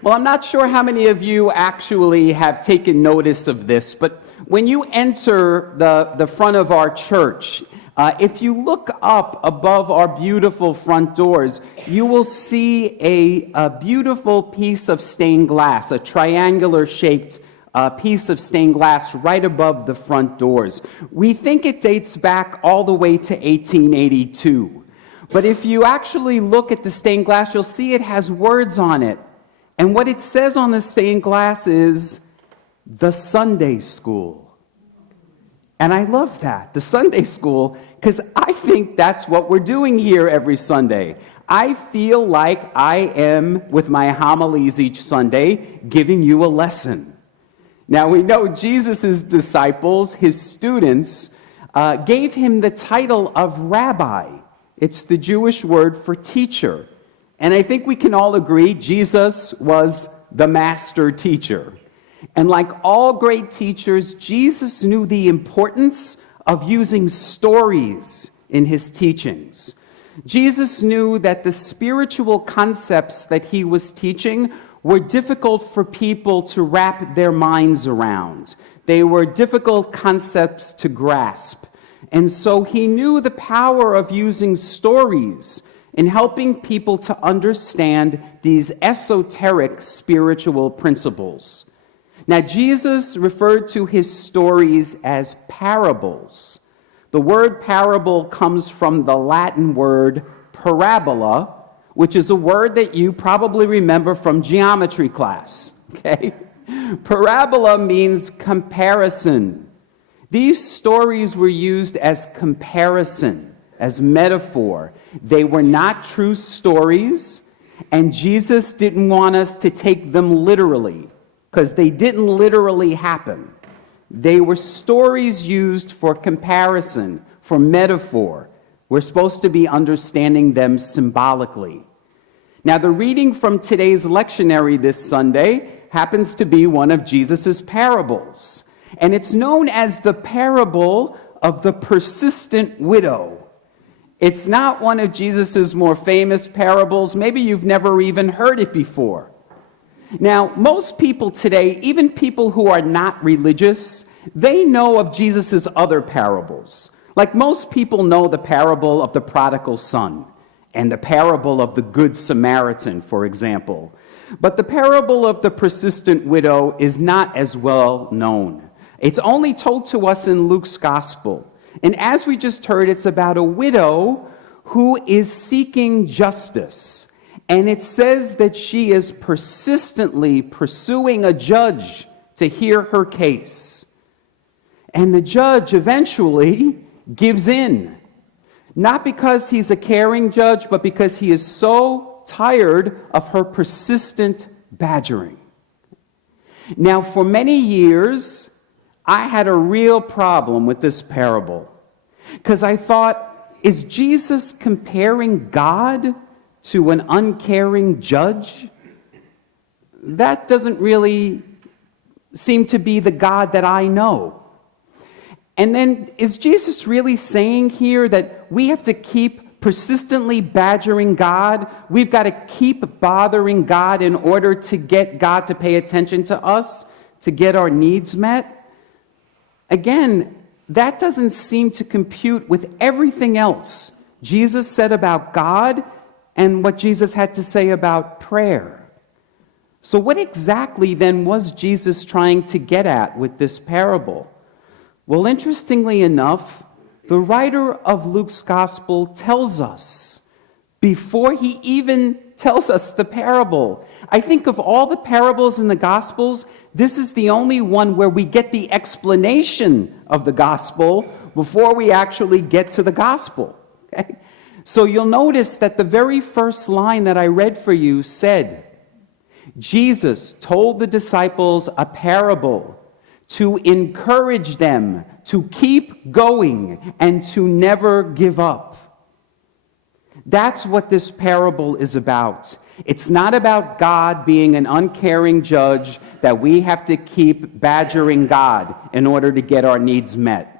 Well, I'm not sure how many of you actually have taken notice of this, but when you enter the front of our church, if you look up above our beautiful front doors, you will see a beautiful piece of stained glass, a triangular-shaped piece of stained glass right above the front doors. We think it dates back all the way to 1882. But if you actually look at the stained glass, you'll see it has words on it. And what it says on the stained glass is, the Sunday School. And I love that, the Sunday School, because I think that's what we're doing here every Sunday. I feel like I am, with my homilies each Sunday, giving you a lesson. Now, we know Jesus' disciples, his students, gave him the title of rabbi. It's the Jewish word for teacher. And I think we can all agree Jesus was the master teacher. And like all great teachers, Jesus knew the importance of using stories in his teachings. Jesus knew that the spiritual concepts that he was teaching were difficult for people to wrap their minds around. They were difficult concepts to grasp. And so he knew the power of using stories in helping people to understand these esoteric spiritual principles. Now, Jesus referred to his stories as parables. The word parable comes from the Latin word parabola, which is a word that you probably remember from geometry class, okay? Parabola means comparison. These stories were used as comparison, as metaphor. They were not true stories, and Jesus didn't want us to take them literally, because they didn't literally happen. They were stories used for comparison, for metaphor. We're supposed to be understanding them symbolically. Now, the reading from today's lectionary this Sunday happens to be one of Jesus' parables, and it's known as the parable of the persistent widow. It's not one of Jesus' more famous parables. Maybe you've never even heard it before. Now, most people today, even people who are not religious, they know of Jesus' other parables. Like most people know the parable of the prodigal son and the parable of the Good Samaritan, for example. But the parable of the persistent widow is not as well known. It's only told to us in Luke's gospel. And as we just heard, it's about a widow who is seeking justice. And it says that she is persistently pursuing a judge to hear her case. And the judge eventually gives in. Not because he's a caring judge, but because he is so tired of her persistent badgering. Now, for many years, I had a real problem with this parable, because I thought, is Jesus comparing God to an uncaring judge? That doesn't really seem to be the God that I know. And then, is Jesus really saying here that we have to keep persistently badgering God? We've got to keep bothering God in order to get God to pay attention to us, to get our needs met? Again, that doesn't seem to compute with everything else Jesus said about God and what Jesus had to say about prayer. So what exactly then was Jesus trying to get at with this parable? Well, interestingly enough, the writer of Luke's gospel tells us, before he even tells us the parable. I think of all the parables in the gospels, this is the only one where we get the explanation of the gospel before we actually get to the gospel. Okay? So you'll notice that the very first line that I read for you said, Jesus told the disciples a parable to encourage them to keep going and to never give up. That's what this parable is about. It's not about God being an uncaring judge that we have to keep badgering God in order to get our needs met.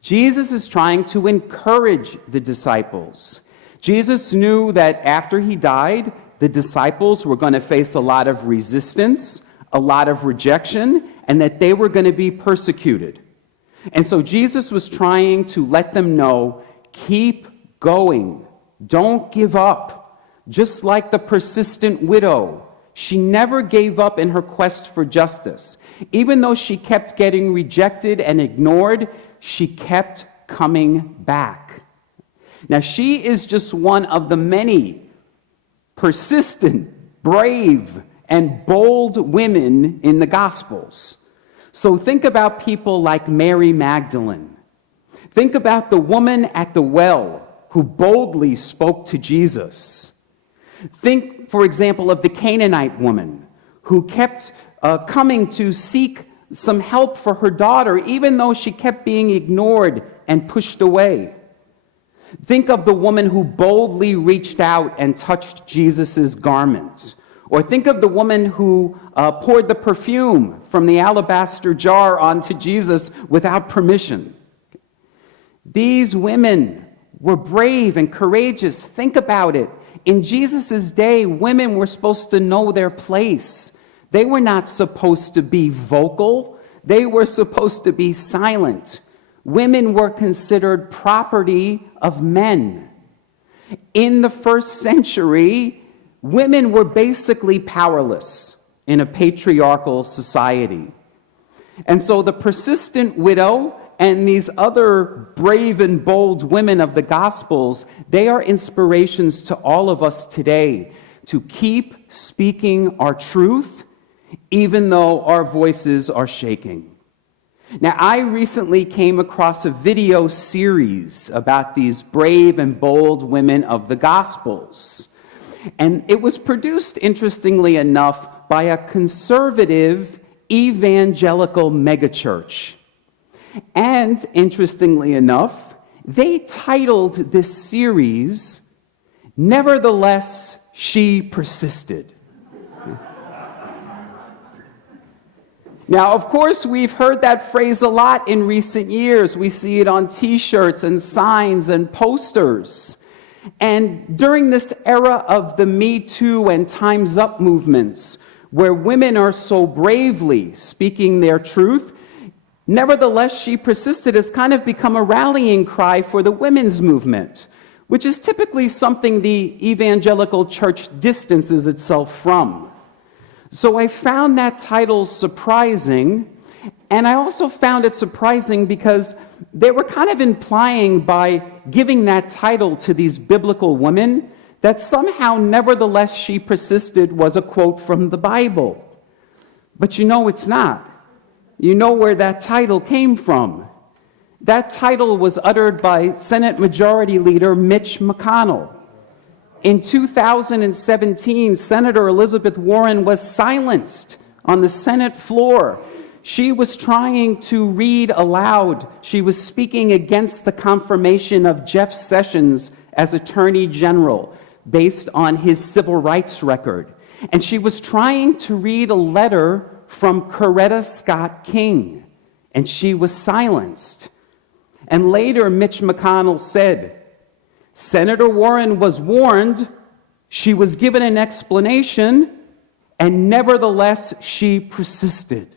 Jesus is trying to encourage the disciples. Jesus knew that after he died, the disciples were going to face a lot of resistance, a lot of rejection, and that they were going to be persecuted. And so Jesus was trying to let them know, keep going. Don't give up. Just like the persistent widow, she never gave up in her quest for justice. Even though she kept getting rejected and ignored, she kept coming back. Now, she is just one of the many persistent, brave, and bold women in the Gospels. So think about people like Mary Magdalene. Think about the woman at the well who boldly spoke to Jesus. Think, for example, of the Canaanite woman who kept coming to seek some help for her daughter, even though she kept being ignored and pushed away. Think of the woman who boldly reached out and touched Jesus' garments. Or think of the woman who poured the perfume from the alabaster jar onto Jesus without permission. These women were brave and courageous. Think about it. In Jesus' day, women were supposed to know their place. They were not supposed to be vocal. They were supposed to be silent. Women were considered property of men. In the first century, women were basically powerless in a patriarchal society. And so the persistent widow and these other brave and bold women of the Gospels, they are inspirations to all of us today to keep speaking our truth, even though our voices are shaking. Now, I recently came across a video series about these brave and bold women of the Gospels. And it was produced, interestingly enough, by a conservative evangelical megachurch. And interestingly enough, they titled this series, "Nevertheless, She Persisted." Now, of course, we've heard that phrase a lot in recent years. We see it on t-shirts and signs and posters. And during this era of the Me Too and Time's Up movements, where women are so bravely speaking their truth, "Nevertheless, She Persisted" has kind of become a rallying cry for the women's movement, which is typically something the evangelical church distances itself from. So I found that title surprising, and I also found it surprising because they were kind of implying by giving that title to these biblical women that somehow "Nevertheless, She Persisted" was a quote from the Bible. But you know it's not. You know where that title came from. That title was uttered by Senate Majority Leader Mitch McConnell. In 2017, Senator Elizabeth Warren was silenced on the Senate floor. She was trying to read aloud. She was speaking against the confirmation of Jeff Sessions as Attorney General based on his civil rights record. And she was trying to read a letter from Coretta Scott King, and she was silenced. And later, Mitch McConnell said, "Senator Warren was warned, she was given an explanation, and nevertheless, she persisted."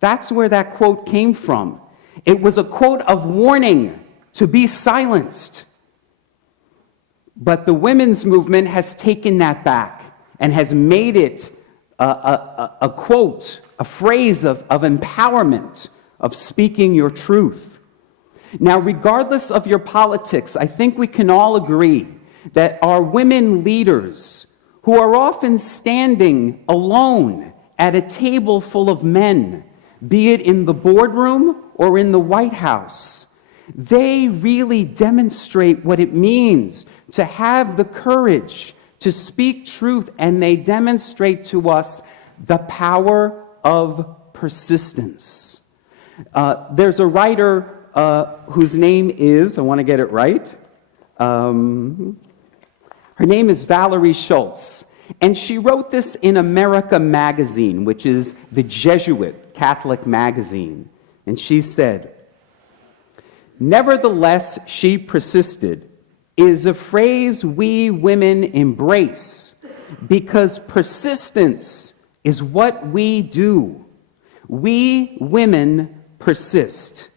That's where that quote came from. It was a quote of warning to be silenced. But the women's movement has taken that back and has made it a quote, a phrase of empowerment, of speaking your truth. Now, regardless of your politics, I think we can all agree that our women leaders, who are often standing alone at a table full of men, be it in the boardroom or in the White House, they really demonstrate what it means to have the courage to speak truth, and they demonstrate to us the power of persistence. There's a writer whose name is, I want to get it right, her name is Valerie Schultz, and she wrote this in America Magazine, which is the Jesuit Catholic magazine, and she said, "Nevertheless, she persisted is a phrase we women embrace because persistence is what we do. We women persist.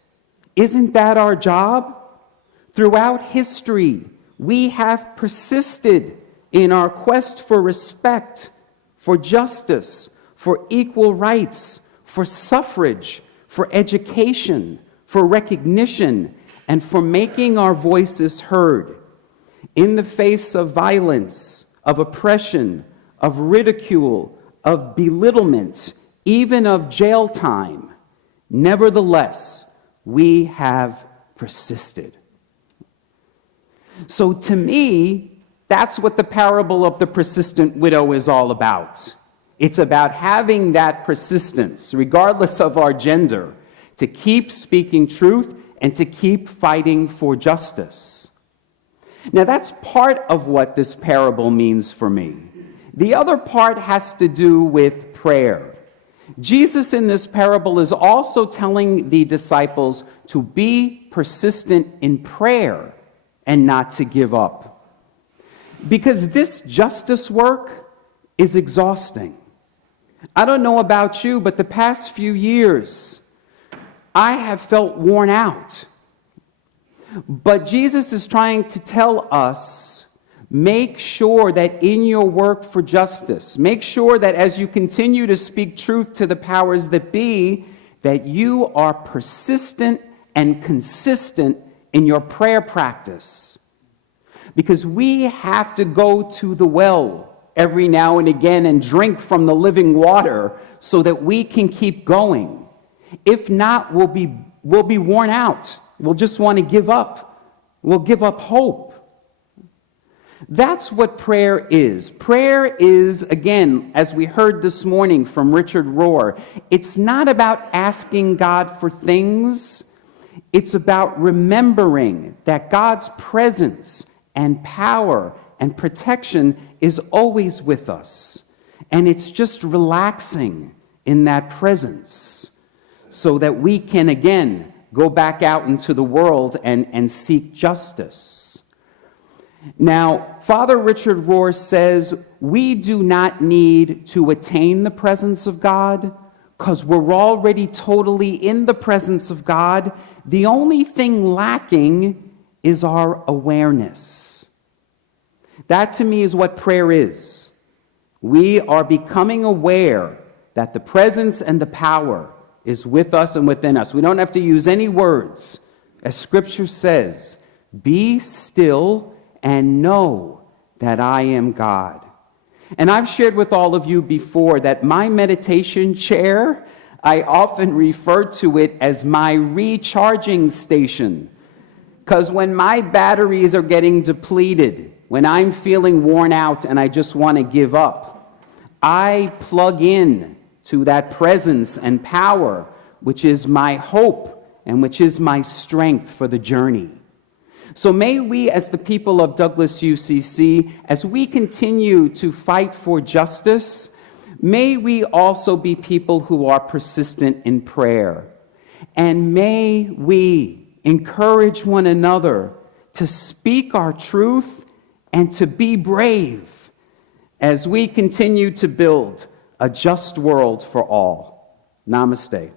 Isn't that our job? Throughout history, we have persisted in our quest for respect, for justice, for equal rights, for suffrage, for education, for recognition, and for making our voices heard. In the face of violence, of oppression, of ridicule, of belittlement, even of jail time, nevertheless, we have persisted. So to me, that's what the parable of the persistent widow is all about. It's about having that persistence, regardless of our gender, to keep speaking truth and to keep fighting for justice. Now, that's part of what this parable means for me. The other part has to do with prayer. Jesus in this parable is also telling the disciples to be persistent in prayer and not to give up. Because this justice work is exhausting. I don't know about you, but the past few years, I have felt worn out. But Jesus is trying to tell us, make sure that in your work for justice, make sure that as you continue to speak truth to the powers that be, that you are persistent and consistent in your prayer practice. Because we have to go to the well every now and again and drink from the living water so that we can keep going. If not, we'll be worn out. We'll just want to give up. We'll give up hope. That's what prayer is. Prayer is, again, as we heard this morning from Richard Rohr, it's not about asking God for things. It's about remembering that God's presence and power and protection is always with us. And it's just relaxing in that presence so that we can, again, go back out into the world and seek justice. Now, Father Richard Rohr says we do not need to attain the presence of God because we're already totally in the presence of God. The only thing lacking is our awareness. That to me is what prayer is. We are becoming aware that the presence and the power is with us and within us. We don't have to use any words. As Scripture says, be still and know that I am God. And I've shared with all of you before that my meditation chair, I often refer to it as my recharging station. Because when my batteries are getting depleted, when I'm feeling worn out and I just want to give up, I plug in to that presence and power, which is my hope and which is my strength for the journey. So may we, as the people of Douglas UCC, as we continue to fight for justice, may we also be people who are persistent in prayer. And may we encourage one another to speak our truth and to be brave as we continue to build a just world for all. Namaste.